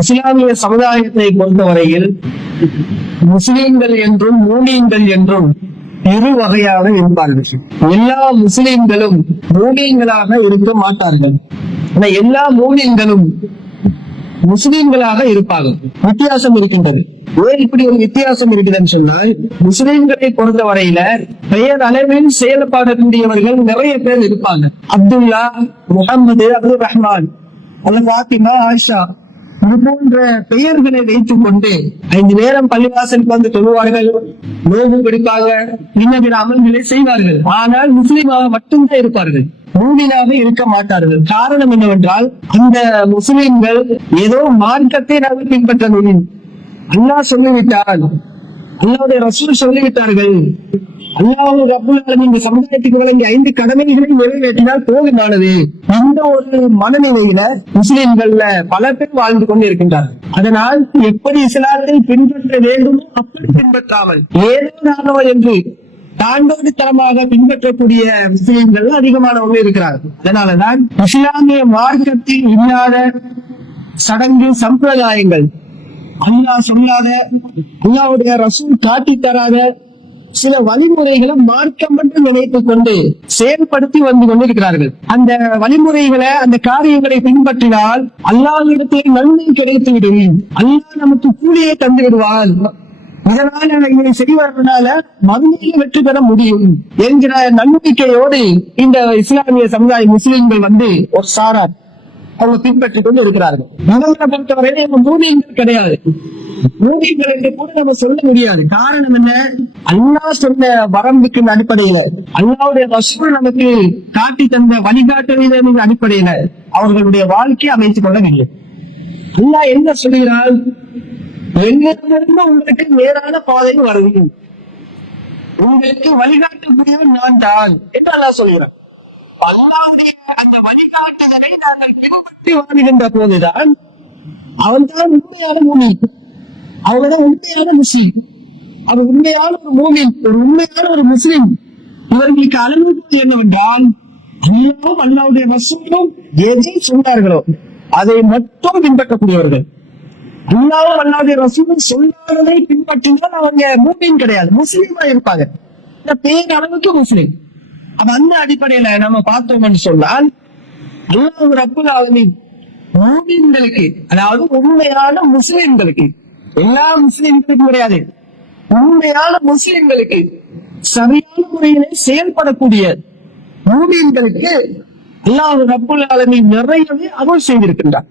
இஸ்லாமிய சமுதாயத்தை பொறுத்தவரையில் முஸ்லிம்கள் என்றும் மூமின்கள் என்றும் இரு வகையாக இருப்பார்கள். எல்லா முஸ்லிம்களும் மூமின்களாக இருக்க மாட்டார்கள். ஆனா எல்லா மூமின்களும் முஸ்லிம்களாக இருப்பார்கள். வித்தியாசம் இருக்கின்றது. ஏன் இப்படி ஒரு வித்தியாசம் இருக்குதுன்னு சொன்னால், முஸ்லிம்களை பொறுத்தவரையில பெயர் அளவில் செயல்பாடக்கூடியவர்கள் நிறைய பேர் இருப்பாங்க. அப்துல்லா, முகமது, அப்துல் ரஹ்மான், பாத்திமா, ஆயிஷா இது போன்ற பெயர்களை வைத்துக் கொண்டு 5 நேரம் பள்ளிவாசலுக்கு வந்து தொழுவார்கள், நோன்பு பிடிப்பாங்க, இன்னபிற அமல்களை செய்வார்கள். ஆனால் முஸ்லிமாக மட்டும்தான் இருப்பார்கள், மூமினாக இருக்க மாட்டார்கள். காரணம் என்னவென்றால், அந்த முஸ்லிம்கள் ஏதோ மார்க்கத்தை நாங்கள் பின்பற்ற முடியும், அல்லாஹ் சொல்லிவிட்டார், அல்லாஹ்வுடைய ரசூல் சொல்லிவிட்டார்கள், அல்லாஹ் ரப்பல் ஆலமீன் இந்த சமுதாயத்துக்கு வழங்கிய 5 கடமைகளை நிறைவேற்றினால் போதுமானது. இந்த ஒரு மனநிலையில முஸ்லிம்கள்ல பல பேர் வாழ்ந்து கொண்டு இருக்கின்றார்கள். அதனால் எப்படி இஸ்லாத்தை பின்பற்ற வேண்டுமோ அப்படி பின்பற்றாமல் ஏதோ நானோ என்று தாண்டோடு தரமாக பின்பற்றக்கூடிய முஸ்லிம்கள் அதிகமானவங்க இருக்கிறார்கள். அதனாலதான் இஸ்லாமிய மார்க்கத்தில் இல்லாத சடங்கு சம்பிரதாயங்கள், அல்லாஹ் சொல்லாத, அல்லாஹ்வுடைய ரசூல் காட்டி தராத சில வழிமுறைகளை மார்க்கம் என்று நினைத்துக் கொண்டு செயல்படுத்தி வந்து கொண்டிருக்கிறார்கள். அந்த வழிமுறைகளை, அந்த காரியங்களை பின்பற்றினால் அல்லாஹ்விடத்தில் நன்மை கிடைத்து விடும், அல்லாஹ் நமக்கு கூலியை தந்து விடுவான், இதனால இதை செய்வதனால மறுமையில் வெற்றி பெற முடியும் என்கிற நம்பிக்கையோடு இந்த இஸ்லாமிய சமுதாய முஸ்லிம்கள் வந்து ஒரு சாரார் அவங்க பின்பற்றிக் கொண்டு இருக்கிறார்கள். மதங்களை பொறுத்தவரை நம்ம மூமின்கள் கிடையாது, மூமின்கள் என்று கூட நம்ம சொல்ல முடியாது. காரணம் என்ன? அல்லாஹ் சொன்ன வரம்புக்கு அடிப்படையில, அல்லாஹ்வுடைய ரசூல் நமக்கு காட்டி தந்த வழிகாட்டுதலின் அடிப்படையில அவர்களுடைய வாழ்க்கையை அமைத்துக் கொள்ளவில்லை. அல்லாஹ் என்ன சொல்கிறார்? என்னிடமிருந்து உங்களுக்கு நேரான பாதை வருது, உங்களுக்கு வழிகாட்டக்கூடியவன் நான் தான் என்று அல்லாஹ் சொல்கிறார். அல்லாஹ்வுடைய அந்த வழிகாட்டுதலை நாங்கள் பின்பற்றி வாழ்கின்ற போதுதான் அவன் தான் உண்மையான மூமின், அவங்கதான் உண்மையான முஸ்லிம். அவர் உண்மையான ஒரு மூமின், ஒரு உண்மையான ஒரு முஸ்லிம். இவர்களுக்கு அளவுக்கு என்னவென்றால், அல்லாஹ்வும் அல்லாஹ்வுடைய ரசூலும் எதை சொன்னார்களோ அதை மட்டும் பின்பற்றக்கூடியவர்கள். அல்லாஹ்வும் அல்லாஹ்வுடைய ரசூலும் சொன்னார்களை பின்பற்றினால் அவங்க மூமின் கிடையாது, முஸ்லிமா இருப்பாங்க. இந்த பேரளவுக்கு முஸ்லிம். அப்ப அந்த அடிப்படையில நம்ம பார்த்தோம்னு சொன்னால், அல்லாஹ் ரப்பல் ஆலமீன் மூமின்களுக்கு, அதாவது உண்மையான முஸ்லிம்களுக்கு, எல்லா முஸ்லிம்களுக்கும் கிடையாது, உண்மையான முஸ்லிம்களுக்கு சரியான முறையிலே செயல்படக்கூடிய மூமின்களுக்கு அல்லாஹ் ரப்பல் ஆலமீன் நிறையவே அருள் செய்திருக்கின்றார்.